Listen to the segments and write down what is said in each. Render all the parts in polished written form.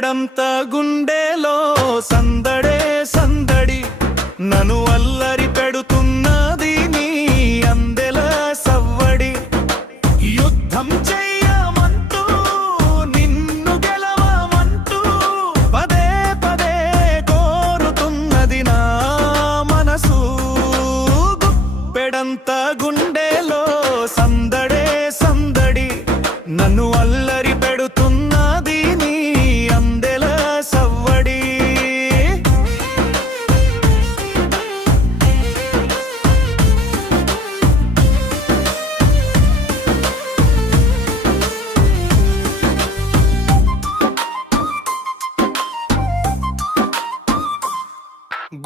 గుప్పెడంత గుండెలో సందడే సందడి నన్ను అల్లరి పెడుతున్నది నీ అందెల సవ్వడి. యుద్ధం చెయ్యమంటూ నిన్ను గెలవమంటూ పదే పదే కోరుతున్నది నా మనసు. గుప్పెడంత గుండెలో సందడే సందడి నన్ను అల్లరి పెడుతున్నది నీ అందెల సవ్వడి.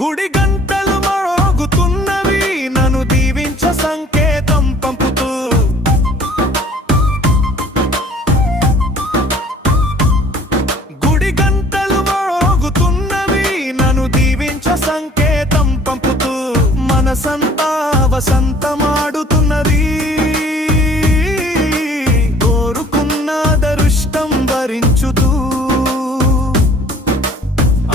గుడి గంటలు మోగుతున్నవి నన్ను దీవించ సంకేతం పంపుతూ. గుడి గంటలు మోగుతున్నవి నన్ను దీవించ సంకేతం పంపుతూ. మనసంతా వసంతమాడుతున్నది కోరుకున్న దరుష్టం భరించుతూ.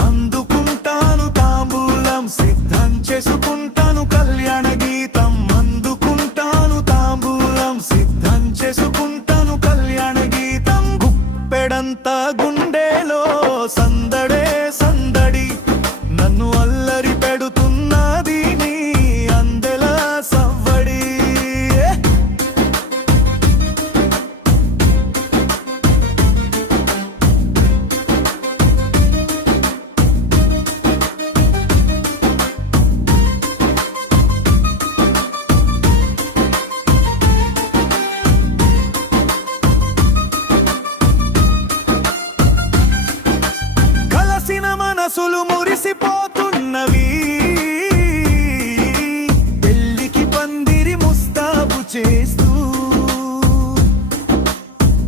అందుకుంటాను తాంబూలం సిద్ధం చేసుకుంటాను కళ్యాణ గీతం. అందుకుంటాను తాంబూలం సిద్ధం చేసుకుంటాను కళ్యాణ గీతం. గుప్పెడంత గుండెలో సందడే సందడి నన్ను అల్లరి పెడుతున్నది నీ అందెల సవ్వడి. కలసిన మనసులు మురిసిపోతున్నవి పెళ్లికి పందిరి ముస్తాబు చేస్తూ.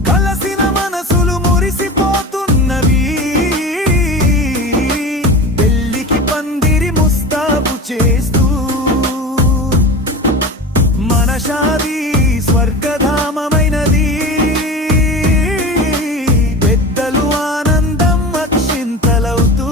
కలసిన మనసులు మురిసిపోతున్నవి పెళ్లికి పందిరి ముస్తాబు చేస్తూ. మన షాదీ స్వర్గధామమైనది పెద్దలు ఆనందం అక్షింతలవుతూ.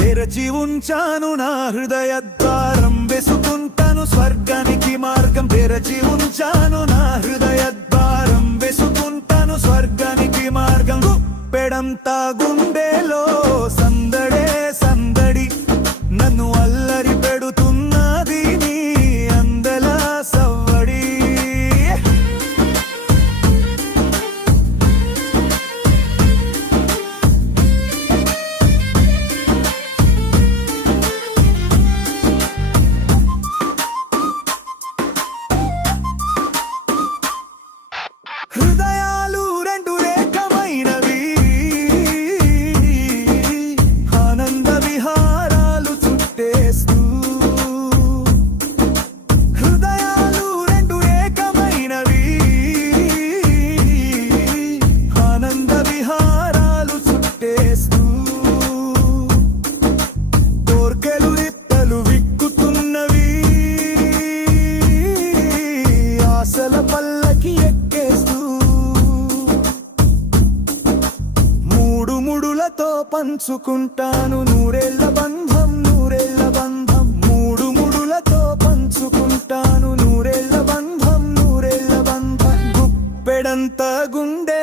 తెరచి ఉంచాను నా హృదయ ద్వారం వెసుకుంటాను స్వర్గానికి మార్గం. తెరచి ఉంచాను నా హృదయ ద్వారం వెసుకుంటాను స్వర్గానికి మార్గం. గుప్పెడంత గుండెలో సందడే సందడి నన్ను అల్లరి పెడుతున్నది నీ అందెల సవ్వడి. హృదయాలు రెండు ఏకమైనవి ఆనంద విహారాలు చుట్టేస్తూ. హృదయాలు రెండు ఏకమైనవి ఆనంద విహారాలు చుట్టేస్తూ. కోర్కెలు రిత్తలు విక్కుతున్నవి ఆశల పల్లకి ఎక్కేస్తూ. మూడు ముడులతో పంచుకుంటాను నూరేళ్ల బంధం నూరేళ్ల బంధం. మూడు ముడులతో పంచుకుంటాను నూరేళ్ల బంధం నూరేళ్ల బంధం. గుప్పెడంత గుండె